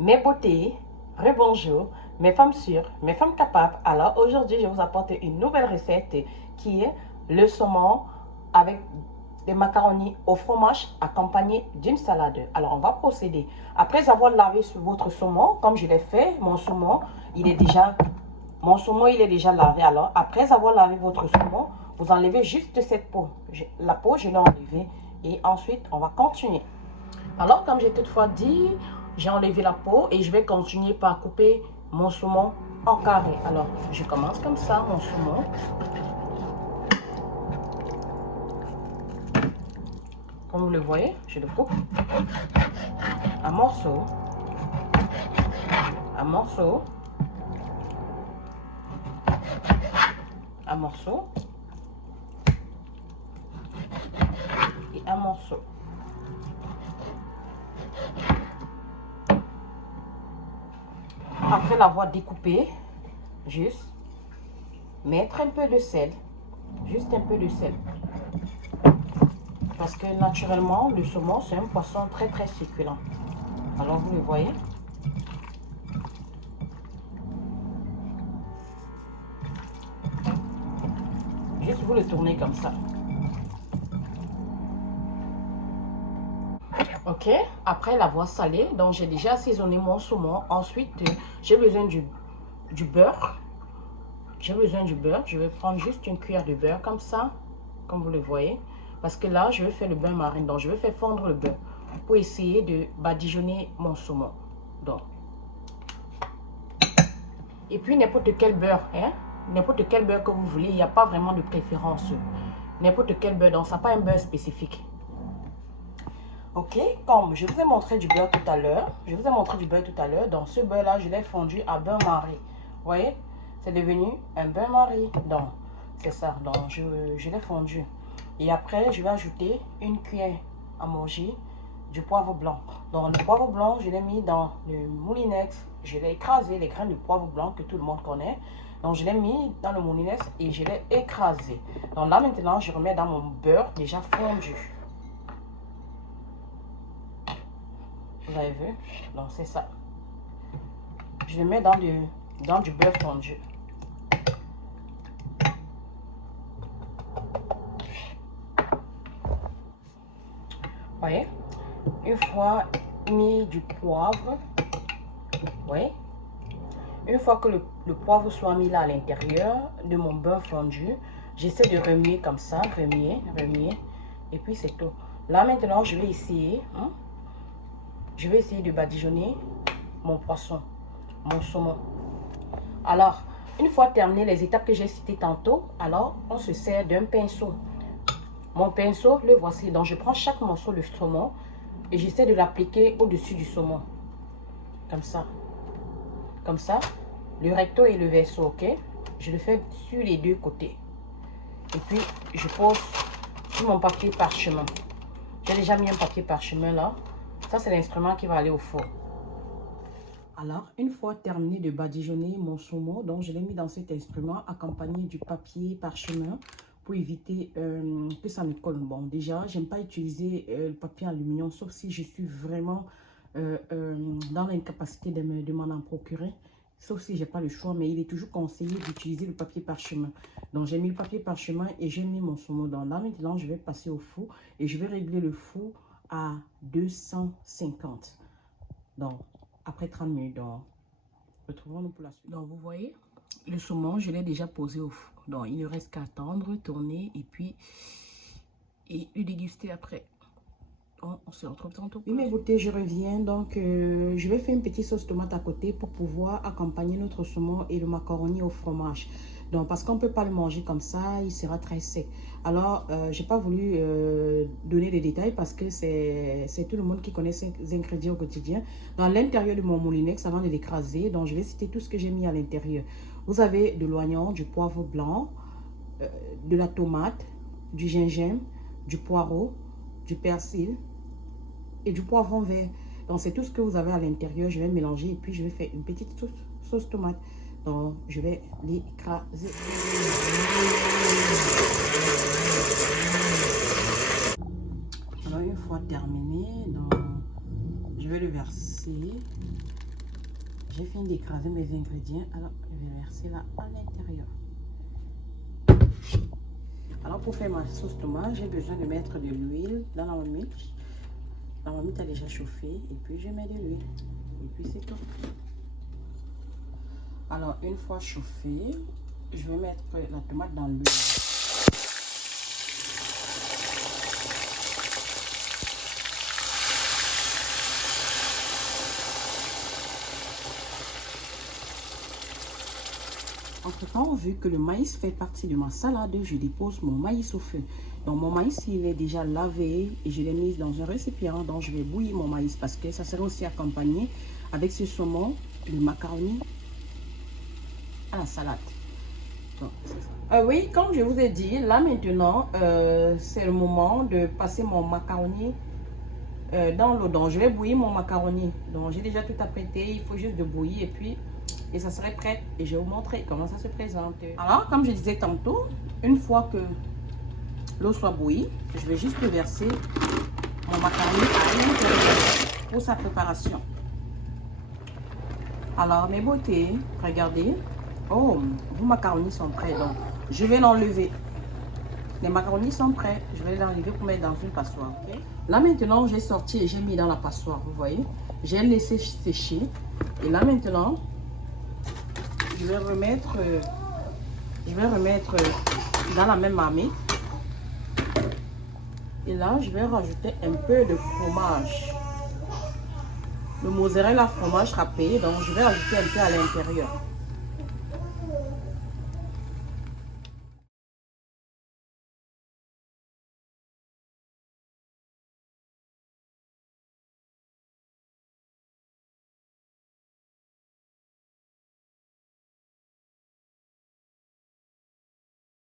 Mes beautés, rebonjour, mes femmes sûres, mes femmes capables. Alors aujourd'hui, je vais vous apporter une nouvelle recette qui est le saumon avec des macaronis au fromage accompagné d'une salade. Alors on va procéder. Après avoir lavé votre saumon, comme je l'ai fait, mon saumon, il est déjà lavé. Alors après avoir lavé votre saumon, vous enlevez juste cette peau. La peau, je l'ai enlevée et ensuite on va continuer. Alors comme j'ai toutefois dit, j'ai enlevé la peau et je vais continuer par couper mon saumon en carré. Alors, je commence comme ça, mon saumon. Comme vous le voyez, je le coupe en morceaux, en morceaux, en morceaux et en morceaux. Après l'avoir découpé, juste mettre un peu de sel, juste un peu de sel. Parce que naturellement, le saumon, c'est un poisson très succulent. Alors, vous le voyez. Juste vous le tournez comme ça. Ok, après l'avoir salé, donc j'ai déjà assaisonné mon saumon. Ensuite, j'ai besoin du beurre. J'ai besoin du beurre. Je vais prendre juste une cuillère de beurre comme ça, comme vous le voyez. Parce que là, je vais faire le bain marin. Donc, je vais faire fondre le beurre pour essayer de badigeonner mon saumon. Donc. Et puis, n'importe quel beurre, hein? N'importe quel beurre que vous voulez. Il n'y a pas vraiment de préférence. N'importe quel beurre. Donc, ça n'a pas un beurre spécifique. Ok, comme je vous ai montré du beurre tout à l'heure. Donc, ce beurre-là, je l'ai fondu à bain marie. Vous voyez? C'est devenu un bain marie. Donc, c'est ça. Donc, je l'ai fondu. Et après, je vais ajouter une cuillère à manger du poivre blanc. Donc, le poivre blanc, je l'ai mis dans le moulinette. Je l'ai écrasé, les graines de poivre blanc que tout le monde connaît. Donc, je l'ai mis dans le moulinette et je l'ai écrasé. Donc, là, maintenant, je remets dans mon beurre déjà fondu. Vous avez vu? Donc, c'est ça. Je le mets dans du beurre fondu. Voyez, une fois mis du poivre, voyez, une fois que le poivre soit mis là à l'intérieur de mon beurre fondu, j'essaie de remuer comme ça, remuer, et puis c'est tout. Là maintenant, je vais essayer de badigeonner mon poisson, mon saumon. Alors, une fois terminé les étapes que j'ai citées tantôt, alors on se sert d'un pinceau. Mon pinceau, le voici. Donc, je prends chaque morceau de saumon et j'essaie de l'appliquer au-dessus du saumon. Comme ça. Comme ça. Le recto et le verso, ok? Je le fais sur les deux côtés. Et puis, je pose sur mon papier parchemin. J'ai déjà mis un papier parchemin là. Ça, c'est l'instrument qui va aller au four. Alors, une fois terminé de badigeonner mon saumon, donc je l'ai mis dans cet instrument accompagné du papier parchemin pour éviter que ça me colle. Bon, déjà, j'aime pas utiliser le papier aluminium, sauf si je suis vraiment dans l'incapacité de m'en procurer. Sauf si j'ai pas le choix, mais il est toujours conseillé d'utiliser le papier parchemin. Donc, j'ai mis le papier parchemin et j'ai mis mon saumon dans là. Maintenant, je vais passer au four et je vais régler le four à 250. Donc, après 30 minutes, donc, retrouvons-nous pour la suite. Donc, vous voyez, le saumon, je l'ai déjà posé au four. Donc, il ne reste qu'à attendre, tourner et puis le déguster après. On se retrouve tantôt. Oui, mes beautés, je reviens. Donc, je vais faire une petite sauce tomate à côté pour pouvoir accompagner notre saumon et le macaroni au fromage. Donc, parce qu'on ne peut pas le manger comme ça, il sera très sec. Alors, je n'ai pas voulu donner des détails parce que c'est tout le monde qui connaît ces ingrédients au quotidien. Dans l'intérieur de mon moulinex, avant de l'écraser, donc je vais citer tout ce que j'ai mis à l'intérieur. Vous avez de l'oignon, du poivre blanc, de la tomate, du gingembre, du poireau, du persil et du poivron vert. Donc, c'est tout ce que vous avez à l'intérieur. Je vais mélanger et puis je vais faire une petite sauce tomate. Donc, je vais l'écraser. Alors, une fois terminé, donc, je vais le verser J'ai fini d'écraser mes ingrédients. Alors, je vais verser là à l'intérieur. Alors, pour faire ma sauce tomate, j'ai besoin de mettre de l'huile dans la marmite. La marmite a déjà chauffé. Et puis, je mets de l'huile. Et puis, c'est tout. Alors, une fois chauffé, je vais mettre la tomate dans l'huile. Entre-temps, vu que le maïs fait partie de ma salade, je dépose mon maïs au feu. Donc mon maïs, il est déjà lavé et je l'ai mis dans un récipient. Donc je vais bouillir mon maïs parce que ça sera aussi accompagné avec ce saumon, le macaroni à la salade. Oui, comme je vous ai dit, là maintenant, c'est le moment de passer mon macaroni dans l'eau. Donc je vais bouillir mon macaroni. Donc j'ai déjà tout apprêté, il faut juste de bouillir et puis... Et ça serait prêt et je vais vous montrer comment ça se présente. Alors, comme je disais tantôt, une fois que l'eau soit bouillie, je vais juste verser mon macaroni à l'intérieur pour sa préparation. Alors, mes beautés, regardez. Oh, vos macaronis sont prêts. Donc, je vais l'enlever. Les macaronis sont prêts. Je vais l'enlever pour mettre dans une passoire. Okay? Là, maintenant, j'ai sorti et j'ai mis dans la passoire. Vous voyez? J'ai laissé sécher. Et là, maintenant... Je vais remettre dans la même marmite. Et là, je vais rajouter un peu de fromage. Le mozzarella fromage râpé. Donc, je vais rajouter un peu à l'intérieur.